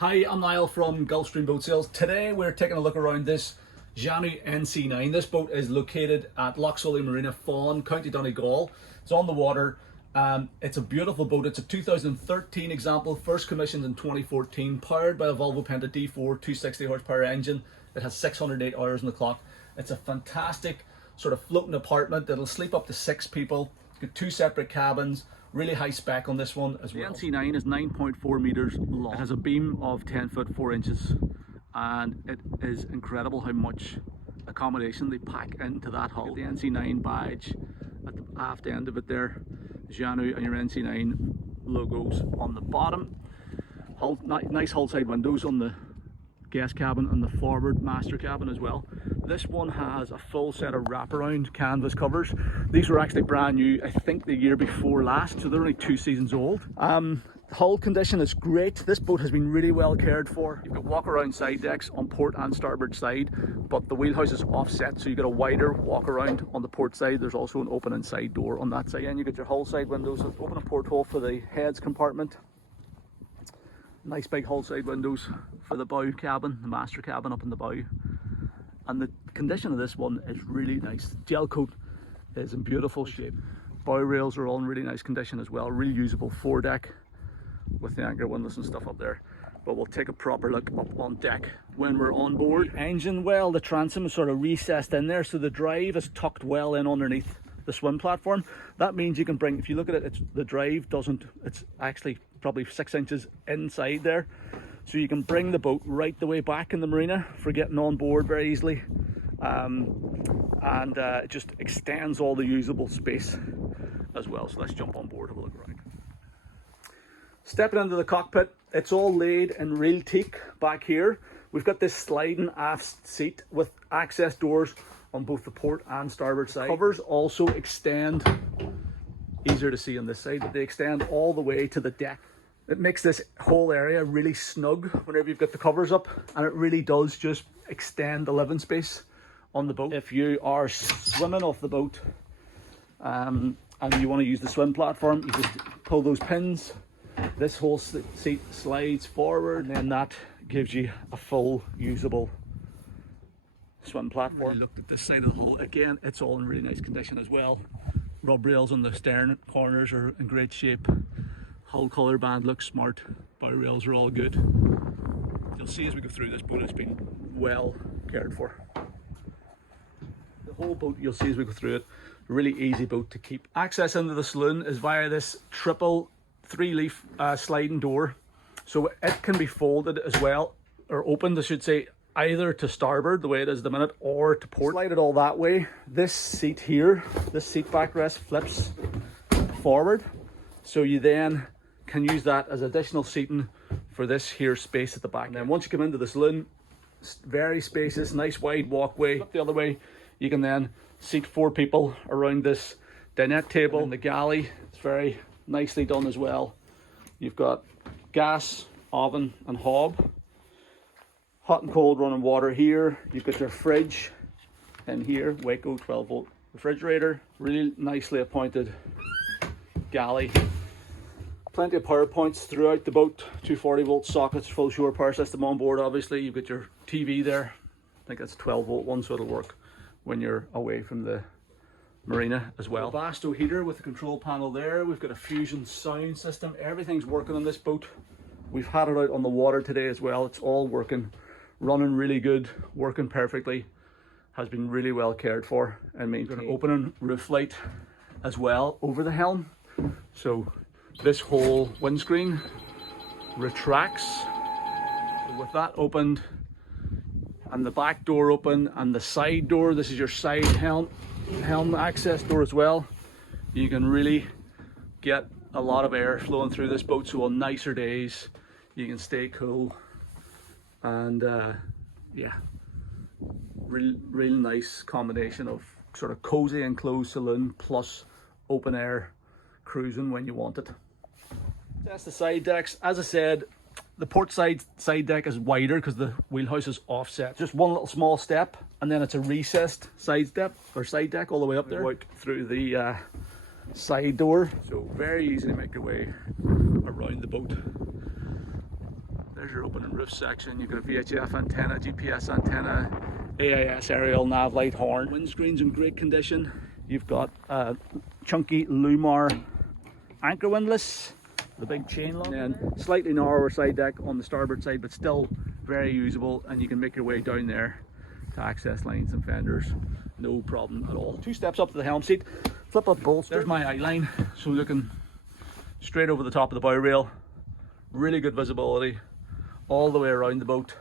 Hi, I'm Niall from Gulfstream Boat Sales. Today we're taking a look around this Jeanneau NC9. This boat is located at Fahan Marina, Fahan, County Donegal. It's on the water. It's a beautiful boat. It's a 2013 example, first commissioned in 2014, powered by a Volvo Penta D4-260 horsepower engine. It has 608 hours on the clock. It's a fantastic sort of floating apartment that'll sleep up to 6 people. It's got 2 separate cabins. Really high spec on this one as well. The NC9 is 9.4 meters long. It has a beam of 10 foot 4 inches, and it is incredible how much accommodation they pack into that hull. The NC9 badge at the aft end of it there, Jeanneau and your NC9 logos on the bottom. Nice hull side windows on the guest cabin and the forward master cabin as well. This one has a full set of wraparound canvas covers. These were actually brand new, I think the year before last, so they're only 2 seasons old. Hull condition is great. This boat has been really well cared for. You've got walk around side decks on port and starboard side, but the wheelhouse is offset, so you get a wider walk around on the port side. There's also an open inside door on that side, and you get your hull side windows. Open a porthole for the heads compartment. Nice big hull side windows for the bow cabin, the master cabin up in the bow. And the condition of this one is really nice. Gel coat is in beautiful shape. Bow rails are all in really nice condition as well. Really usable foredeck with the anchor windows and stuff up there. But we'll take a proper look up on deck when we're on board. The engine, well, the transom is sort of recessed in there, so the drive is tucked well in underneath the swim platform. That means you can bring, if you look at it, the drive doesn't, it's actually probably 6 inches inside there, so you can bring the boat right the way back in the marina for getting on board very easily, and it just extends all the usable space as well. So let's jump on board, have a look around. Stepping into the cockpit, it's all laid in real teak back here. We've got this sliding aft seat with access doors on both the port and starboard side. Covers also extend, easier to see on this side, but they extend all the way to the deck. It makes this whole area really snug whenever you've got the covers up, and it really does just extend the living space on the boat. If you are swimming off the boat and you want to use the swim platform, you just pull those pins. This whole seat slides forward, and then that gives you a full usable swim platform. Looked at this side of the hull again, it's all in really nice condition as well. Rub rails on the stern corners are in great shape. Hull colour band looks smart. Bow rails are all good. You'll see as we go through this boat, it's been well cared for. The whole boat, you'll see as we go through it, really easy boat to keep. Access into the saloon is via this triple 3-leaf sliding door, so it can be folded as well, or opened I should say, either to starboard the way it is at the minute, or to port. Slide it all that way. This seat here, this seat backrest flips forward, so you then can use that as additional seating for this here space at the back. And then once you come into the saloon, very spacious, nice wide walkway. Look the other way, you can then seat 4 people around this dinette table. And the galley is very nicely done as well. You've got gas, oven and hob. Hot and cold running water here. You've got your fridge in here, Waco 12-volt refrigerator. Really nicely appointed galley. Plenty of power points throughout the boat. 240-volt sockets, full shore power system on board obviously. You've got your TV there. I think that's a 12-volt one, so it'll work when you're away from the marina as well. Vasto heater with the control panel there. We've got a fusion sound system. Everything's working on this boat. We've had it out on the water today as well. It's all working, running really good, working perfectly. Has been really well cared for. And we've got an opening roof light as well over the helm. So this whole windscreen retracts. So with that opened and the back door open and the side door, this is your side helm access door as well. You can really get a lot of air flowing through this boat, so on nicer days you can stay cool. And yeah, real nice combination of sort of cozy enclosed saloon plus open air cruising when you want it. That's the side decks. As I said, the port side deck is wider because the wheelhouse is offset. Just one little small step, and then it's a recessed side step or side deck all the way up there. Out through the side door, so very easy to make your way around the boat. There's There's your open and roof section. You've got a VHF antenna, GPS antenna, AIS aerial nav light horn. Windscreen's in great condition. You've got a chunky Lumar anchor windlass, the big chain lock, and then slightly narrower side deck on the starboard side, but still very usable, and you can make your way down there to access lines and fenders, no problem at all. 2 steps up to the helm seat, flip up bolster. There's my eyeline, so looking straight over the top of the bow rail. Really good visibility all the way around the boat,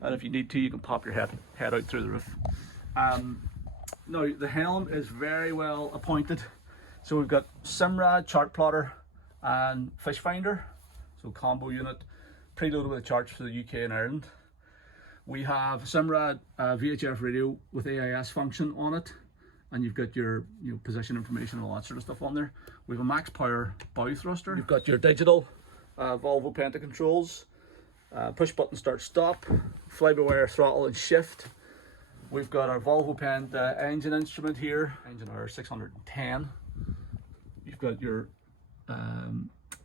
and if you need to, you can pop your head out through the roof. Now the helm is very well appointed, so we've got Simrad chart plotter and fish finder, so combo unit, preloaded with charts for the UK and Ireland. We have Simrad VHF radio with AIS function on it, and you've got your position information and all that sort of stuff on there. We have a max power bow thruster. You've got your digital Volvo Penta controls, push button start stop, fly-by-wire throttle and shift. We've got our Volvo Penta engine instrument here, engine hour 610. You've got your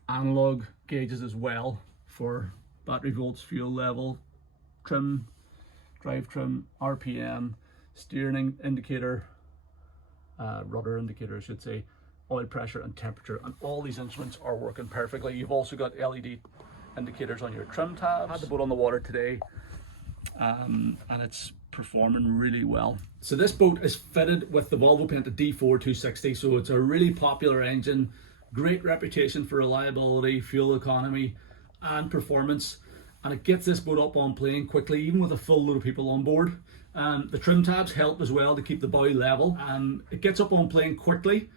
analog gauges as well for battery volts, fuel level, trim, drive trim, RPM, steering indicator, rudder indicator I should say, oil pressure and temperature, and all these instruments are working perfectly. You've also got LED indicators on your trim tabs. I had the boat on the water today, and it's performing really well. So this boat is fitted with the Volvo Penta D4-260, so it's a really popular engine, great reputation for reliability, fuel economy and performance, and it gets this boat up on plane quickly, even with a full load of people on board. The trim tabs help as well to keep the bow level. It gets up on plane quickly.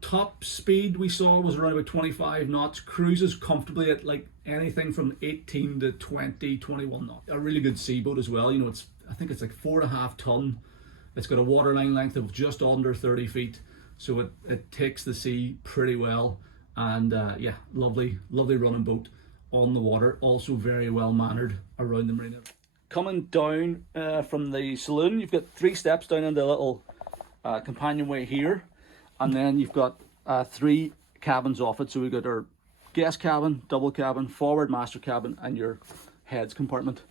Top speed we saw was around about 25 knots, cruises comfortably at like anything from 18 to 20, 21 knots. A really good sea boat as well. You know, I think it's like 4.5 ton. It's got a waterline length of just under 30 feet, so it takes the sea pretty well. And yeah, lovely running boat on the water, also very well mannered around the marina. Coming down from the saloon, you've got 3 steps down into a little companionway here, and then you've got 3 cabins off it. So we've got our guest cabin, double cabin, forward master cabin, and your heads compartment.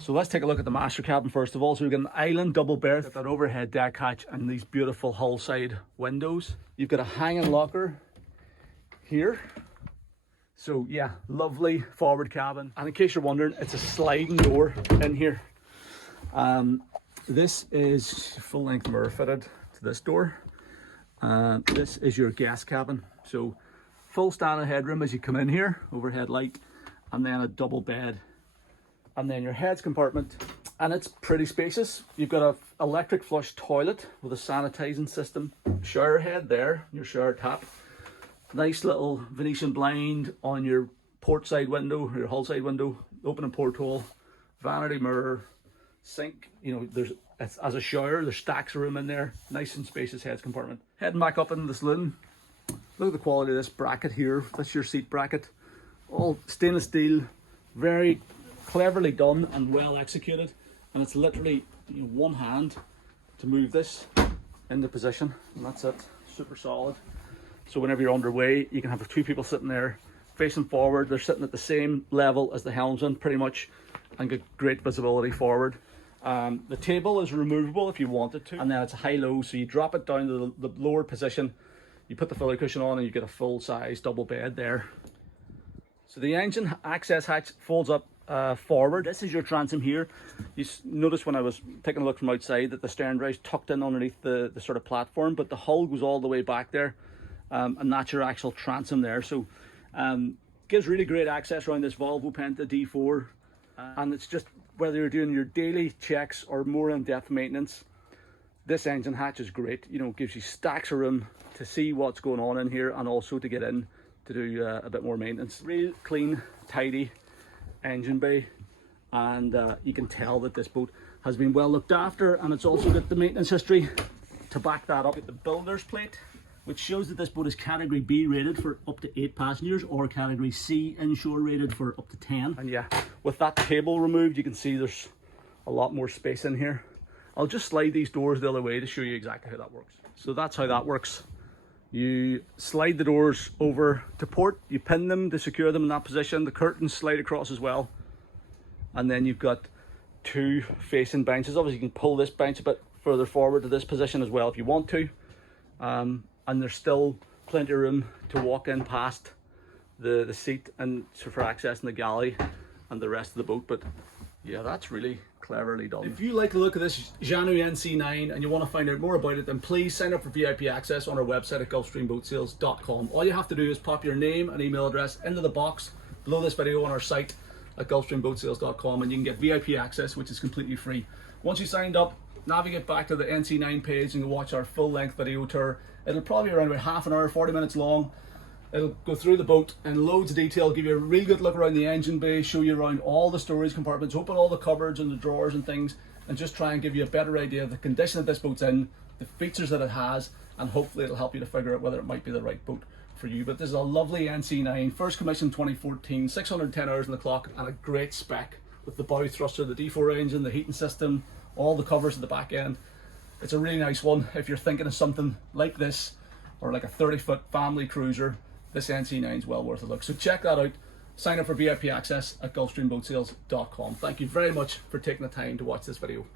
So let's take a look at the master cabin first of all. So we've got an island double berth, that overhead deck hatch, and these beautiful hull side windows. You've got a hanging locker here. So yeah, lovely forward cabin. And in case you're wondering, it's a sliding door in here. This is full length mirror fitted to this door. This is your guest cabin. So full standing headroom as you come in here, overhead light, and then a double bed. And then your heads compartment, and it's pretty spacious. You've got a electric flush toilet with a sanitizing system, shower head there, your shower tap. Nice little Venetian blind on your port side window, your hull side window, open and porthole, vanity mirror, sink. You know, as a shower, there's stacks of room in there. Nice and spacious heads compartment. Heading back up into the saloon. Look at the quality of this bracket here. That's your seat bracket. All stainless steel, very cleverly done and well executed. And it's literally, you know, one hand to move this into position, and that's it. Super solid. So whenever you're underway, you can have 2 people sitting there facing forward. They're sitting at the same level as the helmsman pretty much, and get great visibility forward. The table is removable if you wanted to, and then it's a high-low, so you drop it down to the lower position, you put the filler cushion on, and you get a full-size double bed there. So the engine access hatch folds up forward. This is your transom here. You notice when I was taking a look from outside that the stern drive's tucked in underneath the sort of platform, but the hull goes all the way back there, and that's your actual transom there. So gives really great access around this Volvo Penta D4, and it's just whether you're doing your daily checks or more in-depth maintenance, this engine hatch is great. You know, it gives you stacks of room to see what's going on in here, and also to get in to do a bit more maintenance. Real clean, tidy engine bay, and you can tell that this boat has been well looked after, and it's also got the maintenance history to back that up. The builder's plate, which shows that this boat is category B rated for up to 8 passengers, or category C inshore rated for up to 10. And yeah, with that table removed, you can see there's a lot more space in here. I'll just slide these doors the other way to show you exactly how that works. So that's how that works. You slide the doors over to port, you pin them to secure them in that position. The curtains slide across as well. And then you've got two facing benches. Obviously you can pull this bench a bit further forward to this position as well if you want to. And there's still plenty of room to walk in past the seat and for accessing the galley and the rest of the boat. But yeah, that's really cleverly done. If you like the look of this Jeanneau NC9 and you want to find out more about it, then please sign up for VIP access on our website at gulfstreamboatsales.com. All you have to do is pop your name and email address into the box below this video on our site at gulfstreamboatsales.com, and you can get VIP access, which is completely free. Once you signed up, navigate back to the NC9 page and you watch our full-length video tour. It'll probably be around about half an hour, 40 minutes long. It'll go through the boat in loads of detail, give you a real good look around the engine bay, show you around all the storage compartments, open all the cupboards and the drawers and things, and just try and give you a better idea of the condition that this boat's in, the features that it has, and hopefully it'll help you to figure out whether it might be the right boat for you. But this is a lovely NC9, first commissioned 2014, 610 hours on the clock, and a great spec with the bow thruster, the D4 engine, the heating system, all the covers at the back end. It's a really nice one if you're thinking of something like this, or like a 30-foot family cruiser. This NC9 is well worth a look. So check that out. Sign up for VIP access at gulfstreamboatsales.com. Thank you very much for taking the time to watch this video.